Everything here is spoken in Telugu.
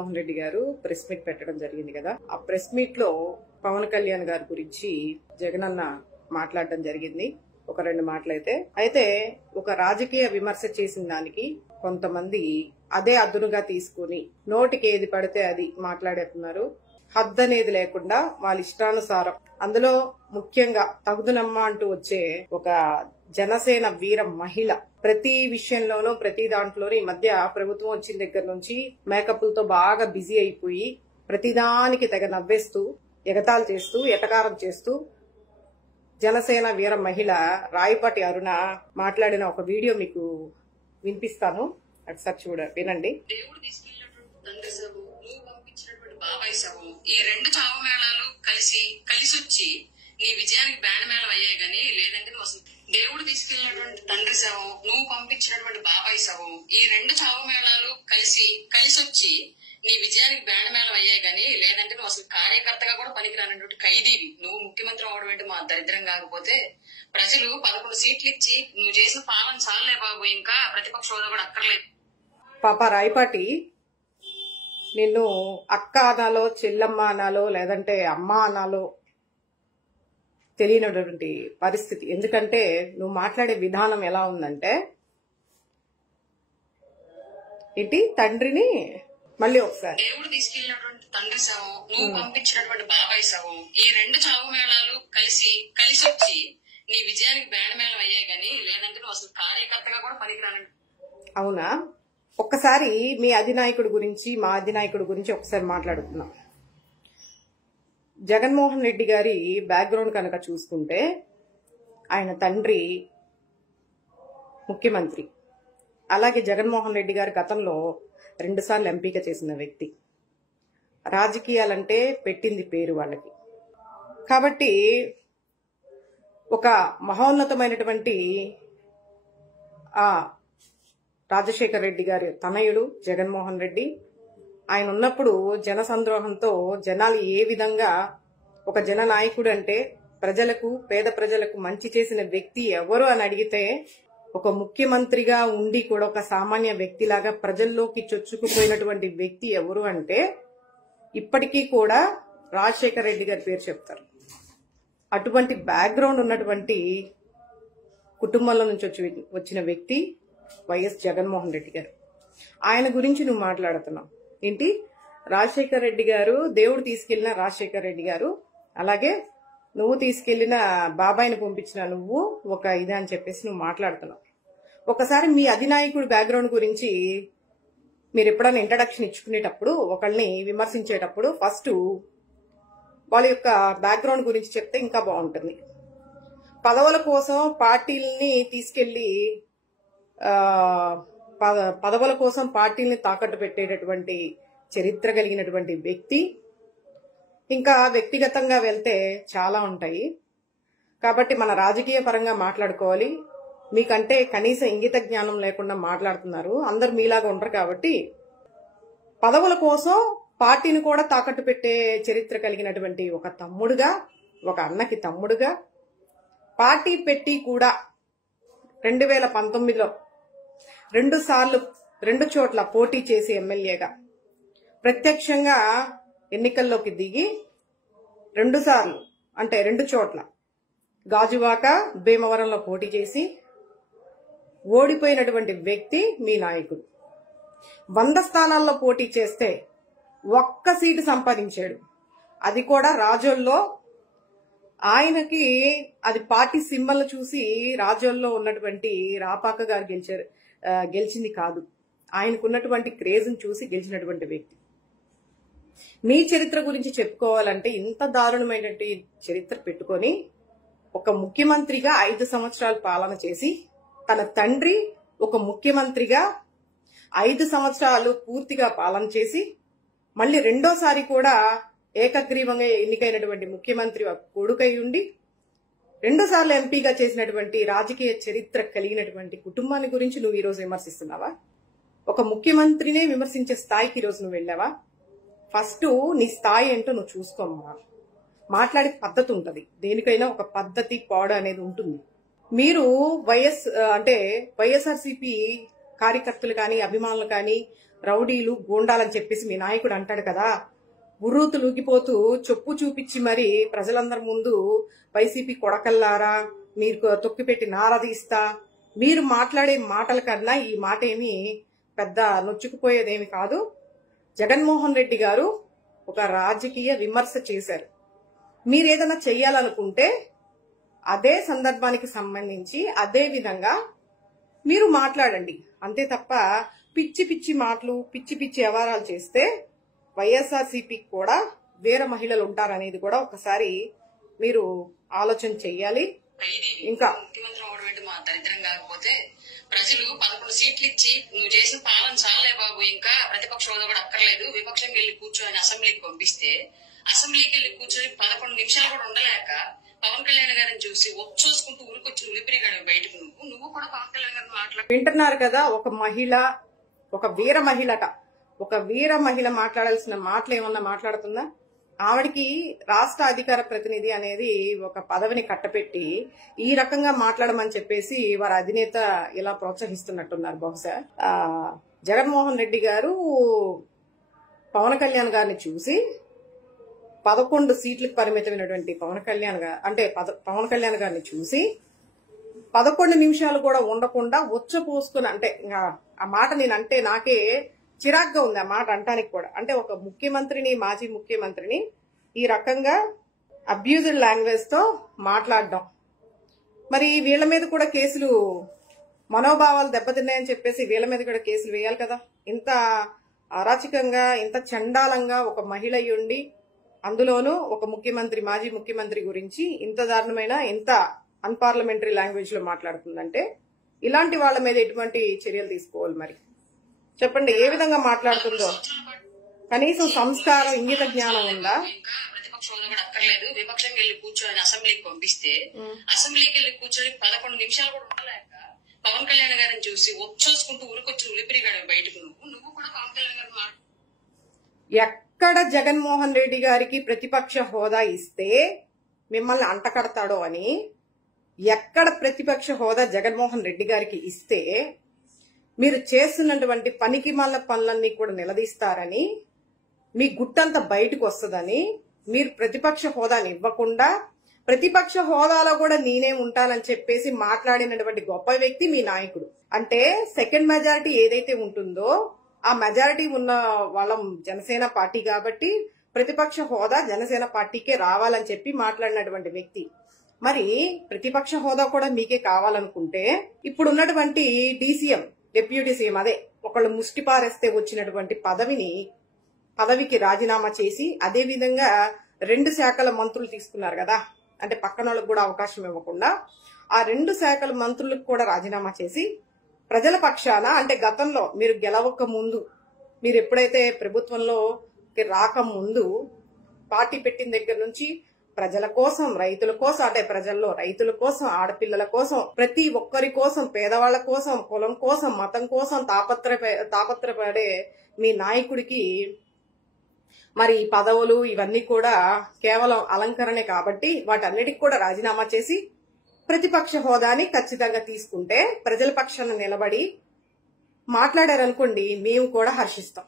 జగన్మోహన్ రెడ్డి గారు ప్రెస్ మీట్ పెట్టడం జరిగింది కదా. ఆ ప్రెస్ మీట్ లో పవన్ కళ్యాణ్ గారి గురించి జగనన్న మాట్లాడడం జరిగింది. ఒక 2 మాటలైతే అయితే ఒక రాజకీయ విమర్శ చేసిన దానికి కొంతమంది అదే అదునుగా తీసుకుని నోటికి ఏది పడితే అది మాట్లాడేస్తున్నారు. హద్దు అనేది లేకుండా వాళ్ళ ఇష్టానుసారం. అందులో ముఖ్యంగా తగుదునమ్మ అంటూ వచ్చే ఒక జనసేన వీర మహిళ ప్రతి విషయంలోనూ ప్రతి దాంట్లోనూ ఈ మధ్య ప్రభుత్వం వచ్చిన దగ్గర నుంచి మేకప్లతో బాగా బిజీ అయిపోయి ప్రతిదానికి తెగ నవ్వేస్తూ ఎగతాళి చేస్తూ ఎటకారం చేస్తూ జనసేన వీర మహిళ రాయపాటి అరుణ మాట్లాడిన ఒక వీడియో మీకు వినిపిస్తాను. ఒకసారి వినండి. దేవుడు తీసుకెళ్ళినటువంటి తండ్రి సభ, నువ్వు పంపించినటువంటి బాబాయ్ సభ, ఈ 2 చావు మేళాలు కలిసొచ్చి నీ విజయానికి బ్యాండ్ మేళం అయ్యాయి గానీ లేదంటే నువ్వు అసలు దేవుడు తీసుకెళ్లినటువంటి తండ్రి శవం, నువ్వు పంపించినటువంటి బాబాయ్ శవం, ఈ 2 చావు మేళాలు కలిసొచ్చి నీ విజయానికి బ్యాండ్ మేళం అయ్యాయి గానీ లేదంటే నువ్వు అసలు కార్యకర్తగా కూడా పనికిరానటువంటి ఖైదీవి. నువ్వు ముఖ్యమంత్రి అవడం ఏంటి మా దరిద్రం కాకపోతే ప్రజలు 11 సీట్లు ఇచ్చి నువ్వు చేసిన పాలన చాలే బాబు, ఇంకా ప్రతిపక్ష హోదా కూడా అక్కర్లేదు. పాప రాయపాటి నిన్ను అక్క అనాలో చెల్లమ్మ అనాలో లేదంటే అమ్మ అనాలో తెలియనటువంటి పరిస్థితి. ఎందుకంటే నువ్వు మాట్లాడే విధానం ఎలా ఉందంటే ఇటీ తండ్రిని మళ్ళీ ఒకసారి దేవుడు తీసుకెళ్లినటువంటి తండ్రి శవం, నువ్వు పంపించినటువంటి బాబాయ్ శవం, ఈ 2 చావు మేళాలు కలిసొచ్చి నీ విజయానికి బ్యాండ్ మేళం అయ్యాయి గానీ లేదంటే నువ్వు అసలు కార్యకర్తగా కూడా పనికిరానండి. అవునా? ఒక్కసారి మీ అధినాయకుడి గురించి మా అధినాయకుడి గురించి ఒకసారి మాట్లాడుతున్నాం. జగన్మోహన్ రెడ్డి గారి బ్యాక్గ్రౌండ్ కనుక చూసుకుంటే ఆయన తండ్రి ముఖ్యమంత్రి, అలాగే జగన్మోహన్ రెడ్డి గారు గతంలో 2 సార్లు ఎంపీగా చేసిన వ్యక్తి. రాజకీయాలంటే పెట్టింది పేరు వాళ్ళకి. కాబట్టి ఒక మహోన్నతమైనటువంటి రాజశేఖర్ రెడ్డి గారి తనయుడు జగన్మోహన్ రెడ్డి, ఆయన ఉన్నప్పుడు జనసంద్రోహంతో జనాలు ఏ విధంగా ఒక జననాయకుడు అంటే ప్రజలకు, పేద ప్రజలకు మంచి చేసిన వ్యక్తి ఎవరు అని అడిగితే ఒక ముఖ్యమంత్రిగా ఉండి కూడా ఒక సామాన్య వ్యక్తిలాగా ప్రజల్లోకి చొచ్చుకుపోయినటువంటి వ్యక్తి ఎవరు అంటే ఇప్పటికీ కూడా రాజశేఖర్ రెడ్డి గారి పేరు చెప్తారు. అటువంటి బ్యాక్గ్రౌండ్ ఉన్నటువంటి కుటుంబంలో నుంచి వచ్చిన వ్యక్తి వైఎస్ జగన్మోహన్ రెడ్డి గారు. ఆయన గురించి నువ్వు మాట్లాడుతున్నావు ఏంటి? రాజశేఖర్ రెడ్డి గారు, దేవుడు తీసుకెళ్లిన రాజశేఖర్ రెడ్డి గారు, అలాగే నువ్వు తీసుకెళ్లిన బాబాయిని పంపించిన నువ్వు ఒక ఇదే అని చెప్పేసి నువ్వు మాట్లాడుతున్నావు. ఒకసారి మీ అధినాయకుడి బ్యాక్గ్రౌండ్ గురించి మీరు ఎప్పుడైనా ఇంట్రడక్షన్ ఇచ్చుకునేటప్పుడు, ఒకళ్ళని విమర్శించేటప్పుడు ఫస్ట్ వాళ్ళ యొక్క బ్యాక్గ్రౌండ్ గురించి చెప్తే ఇంకా బాగుంటుంది. పదవుల కోసం పార్టీల్ని తీసుకెళ్లి పదవుల కోసం పార్టీల్ని తాకట్టు పెట్టేటటువంటి చరిత్ర కలిగినటువంటి వ్యక్తి. ఇంకా వ్యక్తిగతంగా వెళ్తే చాలా ఉంటాయి. కాబట్టి మన రాజకీయ పరంగా మాట్లాడుకోవాలి. మీకంటే కనీస ఇంగిత జ్ఞానం లేకుండా మాట్లాడుతున్నారు. అందరు మీలాగా ఉండరు. కాబట్టి పదవుల కోసం పార్టీని కూడా తాకట్టు పెట్టే చరిత్ర కలిగినటువంటి ఒక తమ్ముడుగా, ఒక అన్నకి తమ్ముడుగా పార్టీ పెట్టి కూడా 2019లో 2 సార్లు 2 చోట్ల పోటీ చేసి ఎమ్మెల్యేగా ప్రత్యక్షంగా ఎన్నికల్లోకి దిగి 2 సార్లు అంటే 2 చోట్ల గాజువాక, భీమవరంలో పోటీ చేసి ఓడిపోయినటువంటి వ్యక్తి మీ నాయకుడు. 100 స్థానాల్లో పోటీ చేస్తే 1 సీటు సంపాదించాడు. అది కూడా రాజోల్లో. ఆయనకి అది పార్టీ సింబల్ చూసి రాజోల్లో ఉన్నటువంటి రాపాక గారు గెలిచింది కాదు. ఆయనకున్నటువంటి క్రేజ్ని చూసి గెలిచినటువంటి వ్యక్తి. నీ చరిత్ర గురించి చెప్పుకోవాలంటే ఇంత దారుణమైనటువంటి చరిత్ర పెట్టుకొని ఒక ముఖ్యమంత్రిగా 5 సంవత్సరాలు పాలన చేసి, తన తండ్రి ఒక ముఖ్యమంత్రిగా 5 సంవత్సరాలు పూర్తిగా పాలన చేసి, మళ్ళీ రెండోసారి కూడా ఏకగ్రీవంగా ఎన్నికైనటువంటి ముఖ్యమంత్రి కొడుకై ఉండి 2 సార్లు ఎంపీగా చేసినటువంటి రాజకీయ చరిత్ర కలిగినటువంటి కుటుంబాన్ని గురించి నువ్వు ఈరోజు విమర్శిస్తున్నావా? ఒక ముఖ్యమంత్రినే విమర్శించే స్థాయికి ఈరోజు నువ్వు వెళ్ళావా? ఫస్ట్ నీ స్థాయి ఏంటో నువ్వు చూసుకోమ్మా. మాట్లాడే పద్ధతి ఉంటది. దేనికైనా ఒక పద్ధతి, పాడు అనేది ఉంటుంది. మీరు వైఎస్ఆర్సీపీ కార్యకర్తలు కానీ, అభిమానులు కానీ, రౌడీలు గూండాలని చెప్పేసి మీ నాయకుడు అంటాడు కదా, ఉర్రూతు లూగిపోతూ చొప్పు చూపించి మరి ప్రజలందరి ముందు వైసీపీ కొడకల్లారా మీరు తొక్కిపెట్టి నారదీస్తా, మీరు మాట్లాడే మాటల కన్నా ఈ మాట ఏమి పెద్ద నొచ్చుకుపోయేదేమి కాదు. జగన్మోహన్ రెడ్డి గారు ఒక రాజకీయ విమర్శ చేశారు. మీరేదైనా చెయ్యాలనుకుంటే అదే సందర్భానికి సంబంధించి అదే విధంగా మీరు మాట్లాడండి, అంతే తప్ప పిచ్చి పిచ్చి మాటలు పిచ్చి పిచ్చి వ్యవహారాలు చేస్తే వైఎస్ఆర్సీపీకి కూడా వేరే మహిళలు ఉంటారనేది కూడా ఒకసారి మీరు ఆలోచన చెయ్యాలి. ఇంకా ముఖ్యమంత్రి అవడం ఏంటి మా దరిద్రం కాకపోతే ప్రజలు 11 సీట్లు ఇచ్చి నువ్వు చేసిన పాలన చాలే బాబు, ఇంకా ప్రతిపక్ష హోదా కూడా అక్కర్లేదు, విపక్షంకి వెళ్లి కూర్చొని అసెంబ్లీకి పంపిస్తే అసెంబ్లీకి వెళ్లి కూర్చొని 11 నిమిషాలు కూడా ఉండలేక పవన్ కళ్యాణ్ గారిని చూసి చూసుకుంటూ ఊరికొచ్చి ఉలిపిరిగాడు బయటకు. నువ్వు కూడా పవన్ కళ్యాణ్ గారిని వింటున్నారు కదా. ఒక మహిళ, ఒక వీర మహిళట, ఒక వీర మహిళ మాట్లాడాల్సిన మాటలు ఏమన్నా మాట్లాడుతుందా? ఆవిడికి రాష్ట్ర అధికార ప్రతినిధి అనేది ఒక పదవిని కట్టపెట్టి ఈ రకంగా మాట్లాడమని చెప్పేసి వారి అధినేత ఇలా ప్రోత్సహిస్తున్నట్టున్నారు. బహుశా జగన్మోహన్ రెడ్డి గారు పవన్ కళ్యాణ్ గారిని చూసి 11 సీట్లకు పరిమితమైనటువంటి పవన్ కళ్యాణ్ గారిని చూసి 11 నిమిషాలు కూడా ఉండకుండా పోసుకుని, అంటే ఆ మాట నేనంటే నాకే చిరాగ్గా ఉంది ఆ మాట అంటానికి కూడా. అంటే ఒక ముఖ్యమంత్రిని, మాజీ ముఖ్యమంత్రిని ఈ రకంగా అబ్యూజ్డ్ లాంగ్వేజ్ తో మాట్లాడడం, మరి వీళ్ళ మీద కూడా కేసులు, మనోభావాలు దెబ్బతిన్నాయని చెప్పేసి వీళ్ళ మీద కూడా కేసులు వేయాలి కదా. ఇంత అరాచకంగా, ఇంత చండాలంగా ఒక మహిళ ఉండి, అందులోనూ ఒక ముఖ్యమంత్రి, మాజీ ముఖ్యమంత్రి గురించి ఇంత దారుణమైన, ఇంత అన్పార్లమెంటరీ లాంగ్వేజ్ లో మాట్లాడుతుందంటే ఇలాంటి వాళ్ళ మీద ఎటువంటి చర్యలు తీసుకోవాలి? మరి చెప్పండి, ఏ విధంగా మాట్లాడుతుందో కనీసం సంస్కారం, ఇంగిత జ్ఞానం ఉందా? ప్రతిపక్ష హోదా కూడా అక్కర్లేదు, విపక్షంకి వెళ్లి కూర్చొని అసెంబ్లీకి పంపిస్తే అసెంబ్లీకి వెళ్లి కూర్చొని 11 నిమిషాలు కూడా ఉండలేక పవన్ కళ్యాణ్ గారిని చూసి చూసుకుంటూ ఊరికొచ్చి ఉలిపిరిగాడు బయటకు. నువ్వు కూడా పవన్ కళ్యాణ్ గారు ఎక్కడ జగన్మోహన్ రెడ్డి గారికి ప్రతిపక్ష హోదా ఇస్తే మిమ్మల్ని అంటకడతాడో అని, ఎక్కడ ప్రతిపక్ష హోదా జగన్మోహన్ రెడ్డి గారికి ఇస్తే మీరు చేస్తున్నటువంటి పనికి మాల పనులన్నీ కూడా నిలదీస్తారని, మీ గుట్టంతా బయటకు వస్తుందని, మీరు ప్రతిపక్ష హోదాని ఇవ్వకుండా ప్రతిపక్ష హోదాలో కూడా నేనే ఉంటానని చెప్పేసి మాట్లాడినటువంటి గొప్ప వ్యక్తి మీ నాయకుడు. అంటే సెకండ్ మెజారిటీ ఏదైతే ఉంటుందో ఆ మెజారిటీ ఉన్న వాళ్ళం జనసేన పార్టీ కాబట్టి ప్రతిపక్ష హోదా జనసేన పార్టీకే రావాలని చెప్పి మాట్లాడినటువంటి వ్యక్తి. మరి ప్రతిపక్ష హోదా కూడా మీకే కావాలనుకుంటే ఇప్పుడు ఉన్నటువంటి డీసీఎం, డిప్యూటీ సీఎం, అదే ఒకళ్ళు ముష్టి పారేస్తే వచ్చినటువంటి పదవికి రాజీనామా చేసి, అదే విధంగా 2 శాఖల మంత్రులు తీసుకున్నారు కదా, అంటే పక్కన వాళ్ళకు కూడా అవకాశం ఇవ్వకుండా ఆ 2 శాఖల మంత్రులకు కూడా రాజీనామా చేసి ప్రజల పక్షాన, అంటే గతంలో మీరు గెలవక ముందు, మీరు ఎప్పుడైతే ప్రభుత్వంలో రాకముందు పార్టీ పెట్టిన దగ్గర నుంచి ప్రజల కోసం, రైతుల కోసం, అంటే ప్రజల్లో రైతుల కోసం, ఆడపిల్లల కోసం, ప్రతి ఒక్కరి కోసం, పేదవాళ్ల కోసం, కులం కోసం, మతం కోసం తాపత్రపడే మీ నాయకుడికి మరి పదవులు ఇవన్నీ కూడా కేవలం అలంకరణే కాబట్టి వాటన్నిటికి కూడా రాజీనామా చేసి ప్రతిపక్ష హోదాని ఖచ్చితంగా తీసుకుంటే ప్రజల పక్షాన నిలబడి మాట్లాడారనుకోండి, మేము కూడా హర్షిస్తాం.